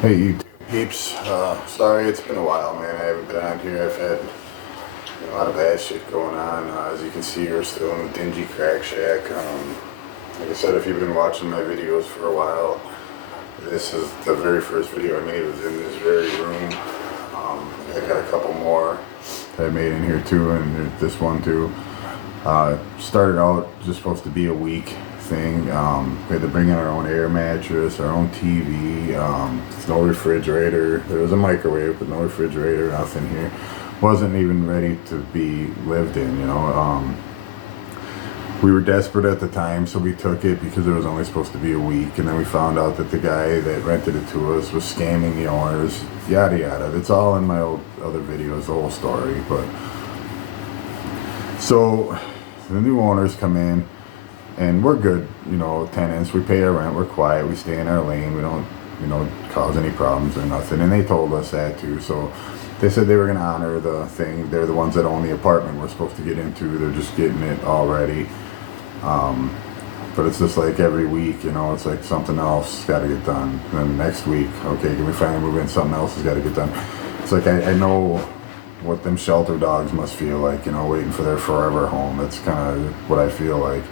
Hey YouTube peeps, sorry it's been a while, man. I haven't been on here. I've had a lot of bad shit going on. As you can see, we're still in the dingy crack shack. Like I said, if you've been watching my videos for a while, this is the very first video I made was in this very room. I got a couple more that I made in here too, and there's this one too. Started out just supposed to be a week thing. We had to bring in our own air mattress, our own TV, no refrigerator. There was a microwave, but no refrigerator, nothing here. Wasn't even ready to be lived in, you know. We were desperate at the time, so we took it because it was only supposed to be a week, and then we found out that the guy that rented it to us was scamming the owners, yada yada. It's all in my old other videos, the whole story, but so the new owners come in, and we're good, you know, tenants. We pay our rent, we're quiet, we stay in our lane, we don't, you know, cause any problems or nothing. And they told us that too. So they said they were gonna honor the thing. They're the ones that own the apartment we're supposed to get into. They're just getting it already. But it's just like every week, you know, it's like something else got to get done. And then next week, okay, can we finally move in? Something else has got to get done. It's like I know what them shelter dogs must feel like, you know, waiting for their forever home. That's kind of what I feel like,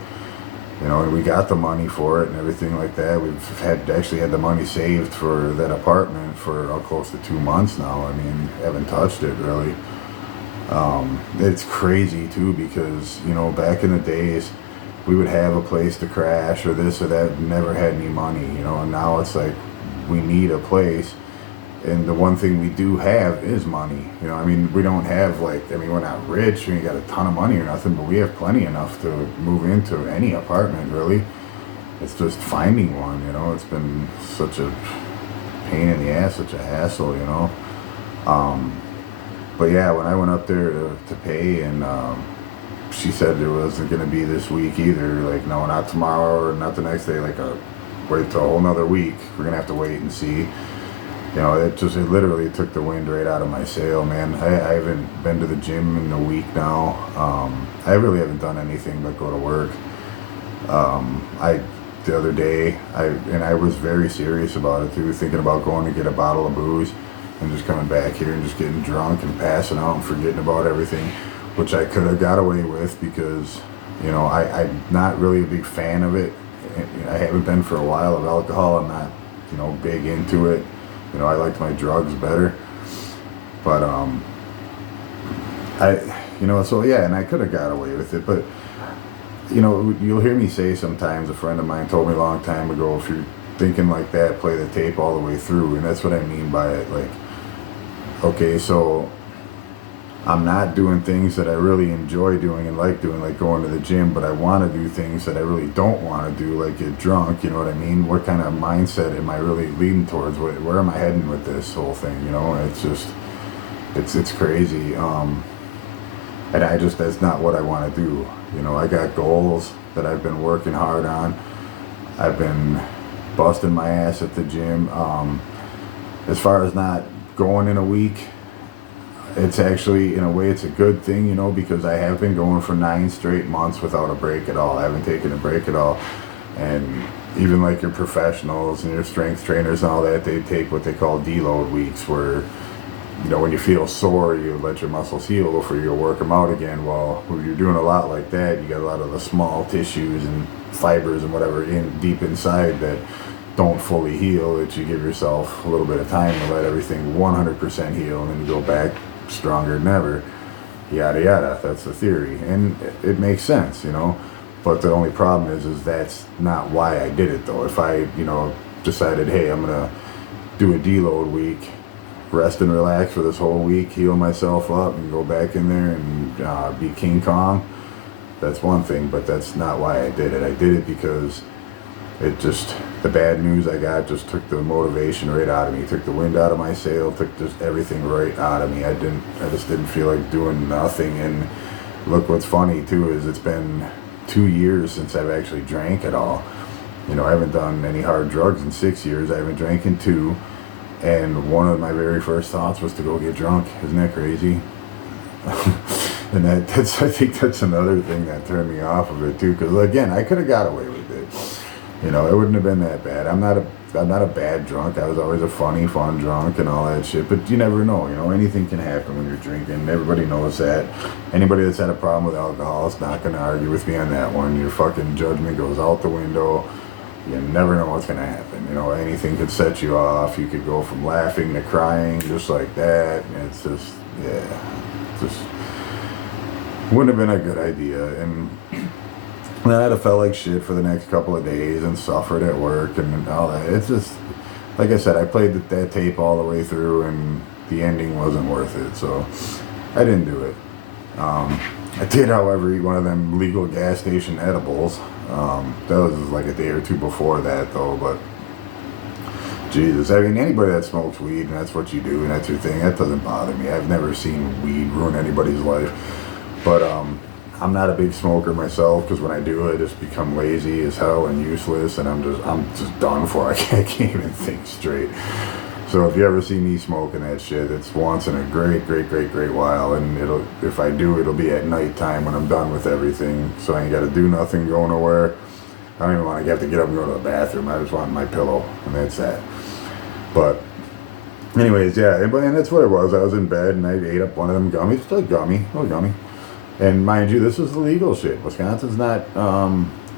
you know. And we got the money for it and everything like that. We've actually had the money saved for that apartment for close to 2 months now. I mean, haven't touched it really. It's crazy too because, you know, back in the days we would have a place to crash or this or that, never had any money, you know. And now it's like we need a place, and the one thing we do have is money, you know. I mean, we don't have like, I mean, we're not rich, we ain't got a ton of money or nothing, but we have plenty enough to move into any apartment really. It's just finding one, you know. It's been such a pain in the ass, such a hassle, you know. But yeah, when I went up there to pay, and she said it wasn't going to be this week either. Like, no, not tomorrow or not the next day. Like, wait till a whole nother week. We're going to have to wait and see. You know, it literally took the wind right out of my sail, man. I haven't been to the gym in a week now. I really haven't done anything but go to work. The other day, I was very serious about it too, thinking about going to get a bottle of booze and just coming back here and just getting drunk and passing out and forgetting about everything, which I could have got away with because, you know, I'm not really a big fan of it. I haven't been for a while of alcohol. I'm not, you know, big into it. You know, I liked my drugs better. But, you know, so yeah, and I could have got away with it. But, you know, you'll hear me say sometimes, a friend of mine told me a long time ago, if you're thinking like that, play the tape all the way through. And that's what I mean by it. Like, okay, so I'm not doing things that I really enjoy doing and like doing, like going to the gym, but I want to do things that I really don't want to do, like get drunk, you know what I mean? What kind of mindset am I really leading towards? Where am I heading with this whole thing, you know? It's just, it's crazy. And that's not what I want to do. You know, I got goals that I've been working hard on. I've been busting my ass at the gym. As far as not going in a week, it's actually, in a way, it's a good thing, you know, because I have been going for 9 straight months without a break at all. I haven't taken a break at all. And even like your professionals and your strength trainers and all that, they take what they call deload weeks, where, you know, when you feel sore, you let your muscles heal before you go work them out again. Well, when you're doing a lot like that, you got a lot of the small tissues and fibers and whatever deep inside that don't fully heal, that you give yourself a little bit of time to let everything 100% heal, and then you go back stronger than ever, yada yada. That's the theory, and it makes sense, you know. But the only problem is that's not why I did it though. If I, you know, decided, hey, I'm gonna do a deload week, rest and relax for this whole week, heal myself up, and go back in there and be King Kong, that's one thing. But that's not why I did it. I did it because it just, the bad news I got just took the motivation right out of me, took the wind out of my sail, took just everything right out of me. I just didn't feel like doing nothing. And look, what's funny too is it's been 2 years since I've actually drank at all. You know, I haven't done any hard drugs in 6 years. I haven't drank in 2. And one of my very first thoughts was to go get drunk. Isn't that crazy? And I think that's another thing that turned me off of it too. Because again, I could have got away with it. You know, it wouldn't have been that bad. I'm not a bad drunk. I was always a funny, fun drunk and all that shit. But you never know. You know, anything can happen when you're drinking. Everybody knows that. Anybody that's had a problem with alcohol is not going to argue with me on that one. Your fucking judgment goes out the window. You never know what's going to happen. You know, anything could set you off. You could go from laughing to crying just like that. It's just, yeah, just wouldn't have been a good idea. And then I'd have felt like shit for the next couple of days and suffered at work and all that. It's just, like I said, I played that tape all the way through and the ending wasn't worth it. So I didn't do it. I did, however, eat one of them legal gas station edibles. That was like a day or two before that, though. But Jesus, I mean, anybody that smokes weed and that's what you do and that's your thing, that doesn't bother me. I've never seen weed ruin anybody's life. But I'm not a big smoker myself because when I do, I just become lazy as hell and useless, and I'm just done for. I can't even think straight. So if you ever see me smoking that shit, it's once in a great while, and if I do, it'll be at nighttime when I'm done with everything. So I ain't got to do nothing, go nowhere. I don't even want to have to get up and go to the bathroom. I just want my pillow, and that's that. But anyways, yeah, and that's what it was. I was in bed and I ate up one of them gummies. It's a little gummy. And mind you, this is legal shit. Wisconsin's not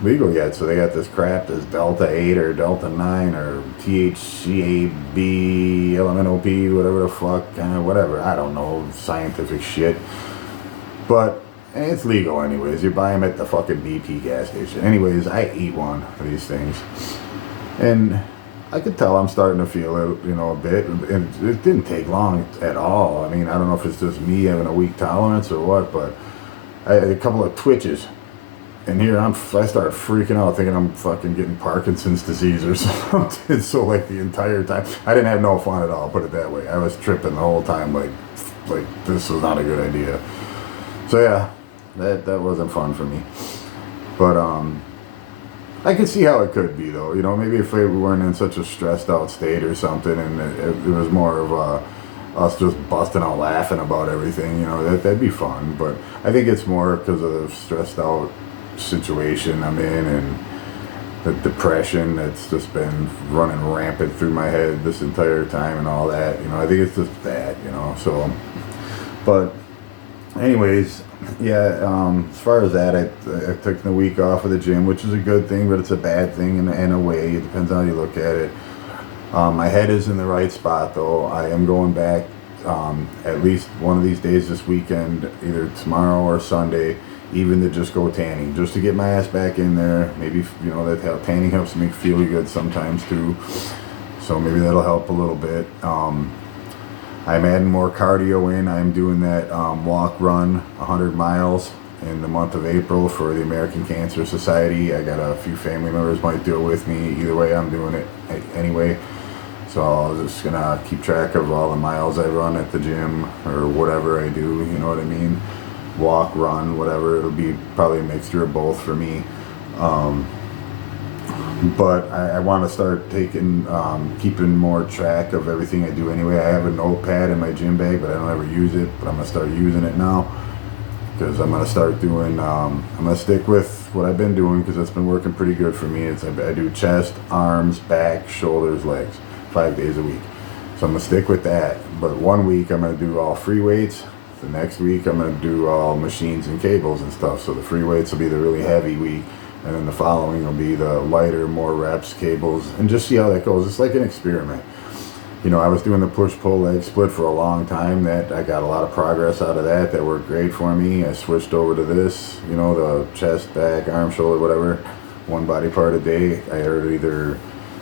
legal yet, so they got this crap, this Delta 8 or Delta 9 or THCAB, LMNOP, whatever the fuck, whatever. I don't know, scientific shit. But it's legal anyways. You buy them at the fucking BP gas station. Anyways, I eat one of these things. And I could tell I'm starting to feel it, you know, a bit. And it didn't take long at all. I mean, I don't know if it's just me having a weak tolerance or what, but I had a couple of twitches. And here I start freaking out thinking I'm fucking getting Parkinson's disease or something. So like the entire time, I didn't have no fun at all, put it that way. I was tripping the whole time like this was not a good idea. So yeah, that wasn't fun for me. But I could see how it could be though. You know, maybe if we weren't in such a stressed out state or something and it was more of us just busting out laughing about everything, you know, that'd be fun. But I think it's more because of the stressed out situation I'm in and the depression that's just been running rampant through my head this entire time and all that, you know. I think it's just that, you know. So, but anyways, yeah, as far as that, I took the week off of the gym, which is a good thing, but it's a bad thing in a way. It depends on how you look at it. My head is in the right spot though. I am going back at least one of these days this weekend, either tomorrow or Sunday, even to just go tanning, just to get my ass back in there. Maybe, you know, tanning helps me feel good sometimes too, so maybe that'll help a little bit. I'm adding more cardio in. I'm doing that walk run 100 miles in the month of April for the American Cancer Society. I got a few family members might do it with me. Either way, I'm doing it anyway. So I'm just gonna keep track of all the miles I run at the gym or whatever I do, you know what I mean? Walk, run, whatever. It'll be probably a mixture of both for me. But I want to start keeping more track of everything I do anyway. I have a notepad in my gym bag, but I don't ever use it. But I'm gonna start using it now because I'm gonna start doing. I'm gonna stick with what I've been doing because that's been working pretty good for me. I do chest, arms, back, shoulders, legs, 5 days a week. So I'm gonna stick with that. But one week I'm gonna do all free weights. The next week I'm gonna do all machines and cables and stuff. So the free weights will be the really heavy week, and then the following will be the lighter, more reps, cables, and just see how that goes. It's like an experiment. You know, I was doing the push-pull leg split for a long time. That I got a lot of progress out of that. That worked great for me. I switched over to this, you know, the chest, back, arm, shoulder, whatever, one body part a day. I heard either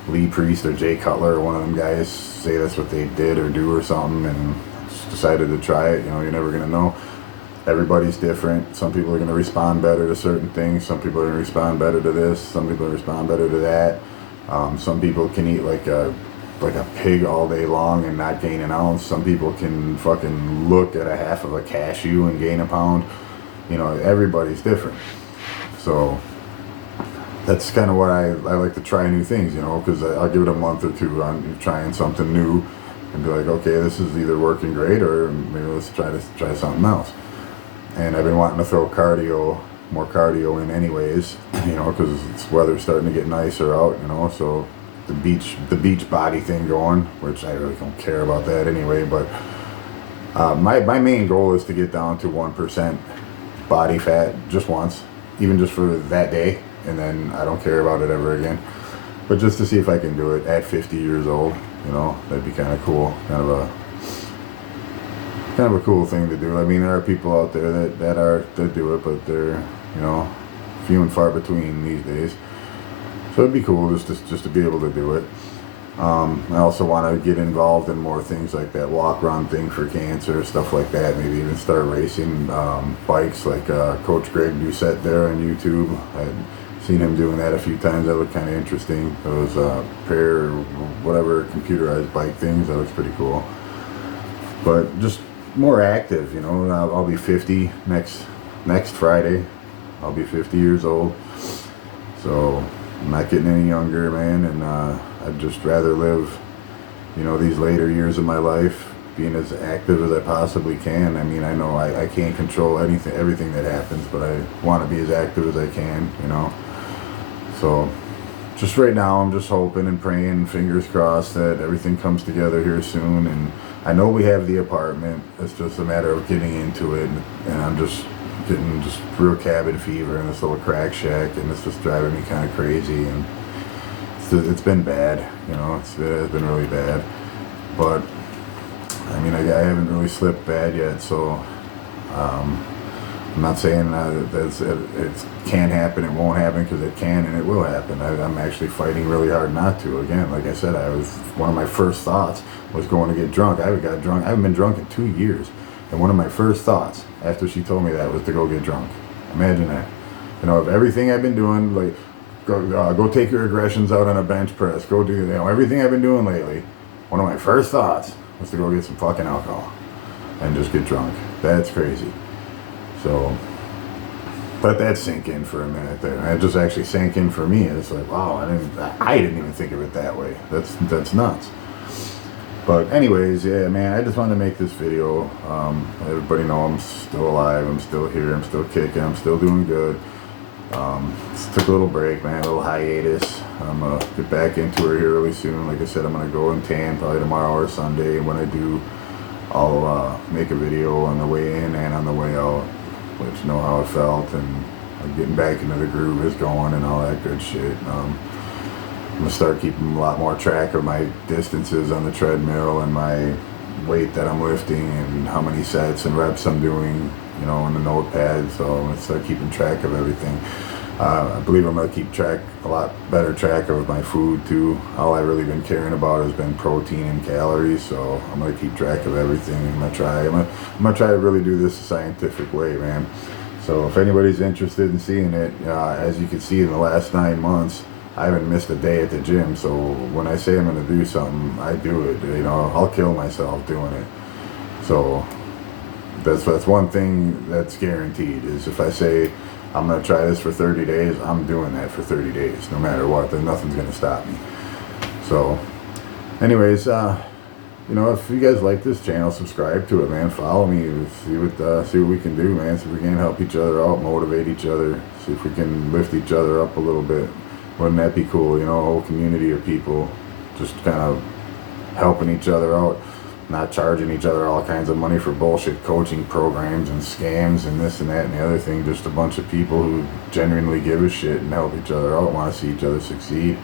Lee Priest or Jay Cutler or one of them guys say that's what they did or do or something, and just decided to try it. You know, you're never gonna know. Everybody's different. Some people are going to respond better to certain things. Some people are going to respond better to this. Some people respond better to that. Some people can eat like a pig all day long and not gain an ounce. Some people can fucking look at a half of a cashew and gain a pound. You know, everybody's different. So that's kind of why I like to try new things, you know, because I'll give it a month or two on trying something new and be like, okay, this is either working great or maybe let's try something else. And I've been wanting to throw cardio more cardio in anyways, you know, because it's weather's starting to get nicer out, you know, so the beach body thing going, which I really don't care about that anyway, but my main goal is to get down to 1% body fat just once, even just for that day, and then I don't care about it ever again. But just to see if I can do it at 50 years old, you know, that'd be kind of cool, kind of a cool thing to do. I mean, there are people out there that do it, but they're, you know, few and far between these days. So it'd be cool just to be able to do it. I also want to get involved in more things like that walk-run thing for cancer, stuff like that. Maybe even start racing bikes like Coach Greg Doucette there on YouTube. I'd seen him doing that a few times. That looked kind of interesting. Those pair or whatever computerized bike things, that looks pretty cool. But just more active, you know. I'll be 50 next Friday. I'll be 50 years old. So I'm not getting any younger, man, and I'd just rather live, you know, these later years of my life being as active as I possibly can. I mean, I know I can't control everything that happens, but I want to be as active as I can, you know. So just right now, I'm just hoping and praying, fingers crossed, that everything comes together here soon. And I know we have the apartment. It's just a matter of getting into it, and I'm just getting just real cabin fever in this little crack shack, and it's just driving me kind of crazy. And it's been bad, you know. It has been really bad. But I mean, I haven't really slipped bad yet, so I'm not saying it can't happen, it won't happen, because it can and it will happen. I'm actually fighting really hard not to. Again, like I said, one of my first thoughts was going to get drunk. I haven't been drunk in 2 years, and one of my first thoughts after she told me that was to go get drunk. Imagine that. You know, of everything I've been doing, like go take your aggressions out on a bench press, go do, you know, everything I've been doing lately, one of my first thoughts was to go get some fucking alcohol and just get drunk. That's crazy. So let that sink in for a minute there. It just actually sank in for me. It's like, wow, I didn't even think of it that way. That's nuts. But anyways, yeah, man, I just wanted to make this video. Everybody know I'm still alive. I'm still here. I'm still kicking. I'm still doing good. Just took a little break, man, a little hiatus. I'm gonna get back into it here really soon. Like I said, I'm gonna go and tan probably tomorrow or Sunday. And when I do, I'll make a video on the way in and on the way out, let you know how it felt, and getting back into the groove is going and all that good shit. I'm gonna start keeping a lot more track of my distances on the treadmill and my weight that I'm lifting and how many sets and reps I'm doing, you know, on the notepad. So I'm gonna start keeping track of everything. I believe I'm gonna keep a lot better track of my food too. All I've really been caring about has been protein and calories. So I'm gonna keep track of everything. I'm gonna try to really do this a scientific way, man. So if anybody's interested in seeing it, as you can see in the last 9 months, I haven't missed a day at the gym. So when I say I'm gonna do something, I do it. You know, I'll kill myself doing it. So that's one thing that's guaranteed, is if I say I'm going to try this for 30 days, I'm doing that for 30 days, no matter what. Then nothing's going to stop me. So anyways, you know, if you guys like this channel, subscribe to it, man. Follow me, see what we can do, man. See if we can help each other out, motivate each other, see if we can lift each other up a little bit. Wouldn't that be cool? You know, a whole community of people just kind of helping each other out, not charging each other all kinds of money for bullshit coaching programs and scams and this and that and the other thing. Just a bunch of people who genuinely give a shit and help each other out, want to see each other succeed.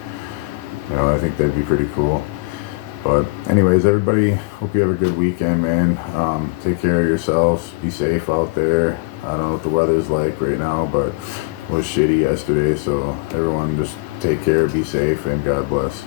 You know, I think that'd be pretty cool. But anyways, everybody, hope you have a good weekend, man. Take care of yourselves. Be safe out there. I don't know what the weather's like right now, but it was shitty yesterday. So everyone just take care, be safe, and God bless.